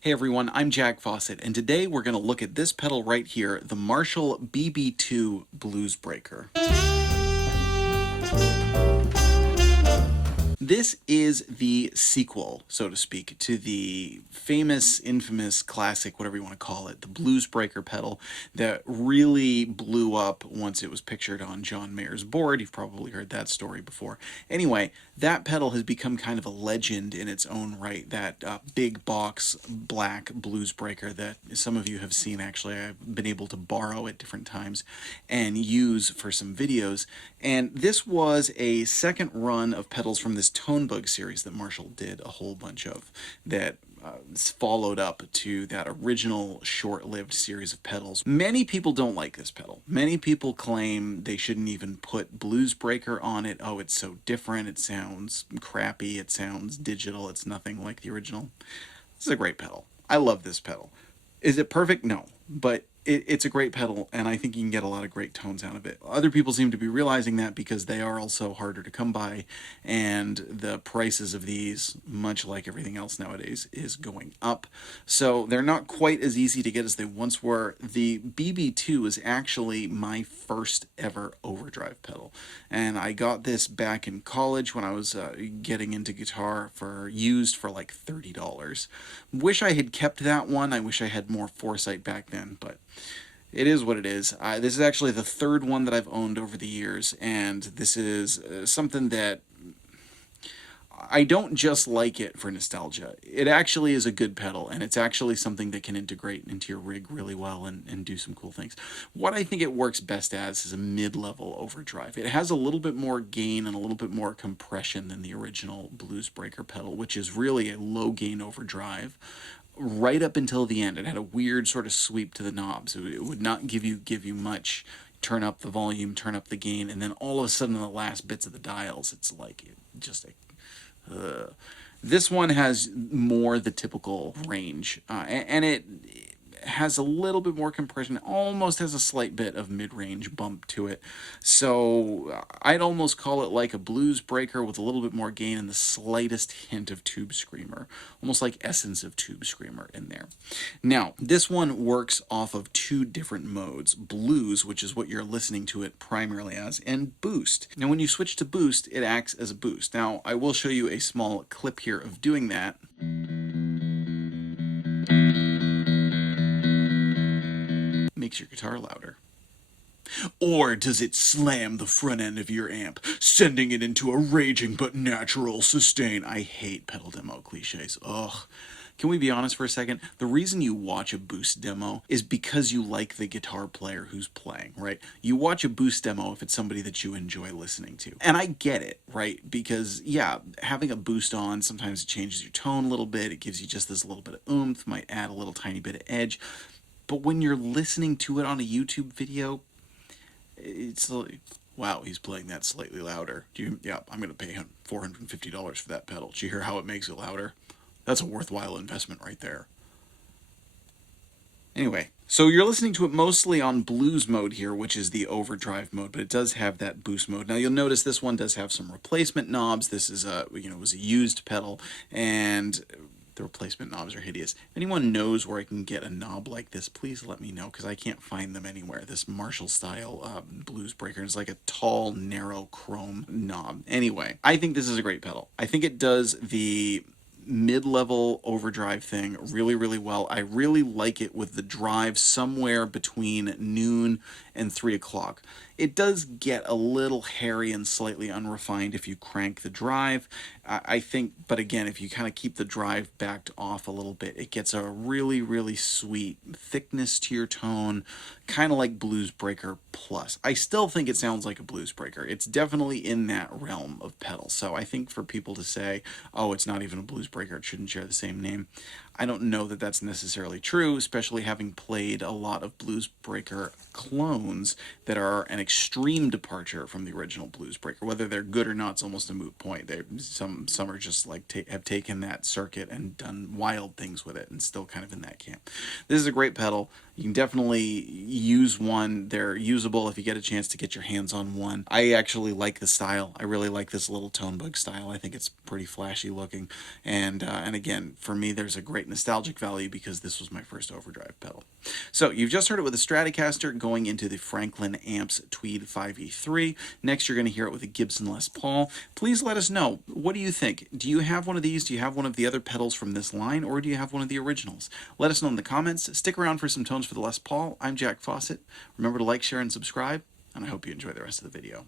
Hey everyone, I'm Jack Fossett, and today we're going to look at this pedal right here, the Marshall BB2 Blues Breaker. This is the sequel, so to speak, to the famous, infamous, classic, whatever you want to call it, the Blues Breaker pedal that really blew up once it was pictured on John Mayer's board. You've probably heard that story before. Anyway, that pedal has become kind of a legend in its own right, that big box black Blues Breaker that some of you have seen. Actually, I've been able to borrow at different times and use for some videos. And this was a second run of pedals from this Tone Bug series that Marshall did a whole bunch of that followed up to that original short-lived series of pedals. Many people don't like this pedal. Many people claim they shouldn't even put Blues Breaker on it. Oh, it's so different. It sounds crappy. It sounds digital. It's nothing like the original. This is a great pedal. I love this pedal. Is it perfect? No, but it's a great pedal, and I think you can get a lot of great tones out of it. Other people seem to be realizing that because they are also harder to come by, and the prices of these, much like everything else nowadays, is going up. So they're not quite as easy to get as they once were. The BB2 is actually my first ever overdrive pedal, and I got this back in college when I was getting into guitar used for like $30. Wish I had kept that one. I wish I had more foresight back then, but it is what it is. This is actually the third one that I've owned over the years, and this is something that I don't just like it for nostalgia. It actually is a good pedal, and it's actually something that can integrate into your rig really well and do some cool things. What I think it works best as is a mid-level overdrive. It has a little bit more gain and a little bit more compression than the original Blues Breaker pedal, which is really a low-gain overdrive. Right up until the end, it had a weird sort of sweep to the knobs. It would not give you much. Turn up the volume, turn up the gain, and then all of a sudden in the last bits of the dials, it's like just a... This one has more the typical range, and it has a little bit more compression, almost has a slight bit of mid-range bump to it. So I'd almost call it like a Blues Breaker with a little bit more gain and the slightest hint of Tube Screamer, almost like essence of Tube Screamer in there. Now, this one works off of two different modes: Blues, which is what you're listening to it primarily as, and Boost. Now, when you switch to Boost, it acts as a boost. Now, I will show you a small clip here of doing that. Makes your guitar louder. Or does it slam the front end of your amp, sending it into a raging but natural sustain? I hate pedal demo cliches. Ugh. Can we be honest for a second? The reason you watch a Boost demo is because you like the guitar player who's playing, right? You watch a Boost demo if it's somebody that you enjoy listening to. And I get it, right? Because, yeah, having a Boost on, sometimes it changes your tone a little bit. It gives you just this little bit of oomph, might add a little tiny bit of edge. But when you're listening to it on a YouTube video, it's like, Wow, he's playing that slightly louder. Yeah, I'm going to pay him $450 for that pedal. Did you hear how it makes it louder? That's a worthwhile investment right there. Anyway, so you're listening to it mostly on blues mode here, which is the overdrive mode, but it does have that boost mode. Now you'll notice this one does have some replacement knobs. This is a, it was a used pedal, and the replacement knobs are hideous. If anyone knows where I can get a knob like this, please let me know, because I can't find them anywhere. This Marshall style blues breaker is like a tall, narrow chrome knob. Anyway, I think this is a great pedal. I think it does the mid-level overdrive thing really, really well. I really like it with the drive somewhere between noon and 3 o'clock. It does get a little hairy and slightly unrefined if you crank the drive. I think, but again, if you kind of keep the drive backed off a little bit, it gets a really, really sweet thickness to your tone, kind of like Bluesbreaker Plus. I still think it sounds like a Bluesbreaker. It's definitely in that realm of pedals. So I think for people to say, oh, it's not even a Bluesbreaker, it shouldn't share the same name, I don't know that that's necessarily true, especially having played a lot of Bluesbreaker clones that are an extreme departure from the original Bluesbreaker. Whether they're good or not is almost a moot point. Some are just like have taken that circuit and done wild things with it, and still kind of in that camp. This is a great pedal. You can definitely use one. They're usable if you get a chance to get your hands on one. I actually like the style. I really like this little tone bug style. I think it's pretty flashy looking, and again, for me, there's a great nostalgic value because this was my first overdrive pedal. So you've just heard it with a Stratocaster going into the Franklyn Amps Tweed 5e3. Next, you're going to hear it with a Gibson Les Paul. Please let us know, what do you think? Do you have one of these? Do you have one of the other pedals from this line, or do you have one of the originals? Let us know in the comments. Stick around for some tones for the Les Paul. I'm Jack Fossett. Remember to like, share, and subscribe, and I hope you enjoy the rest of the video.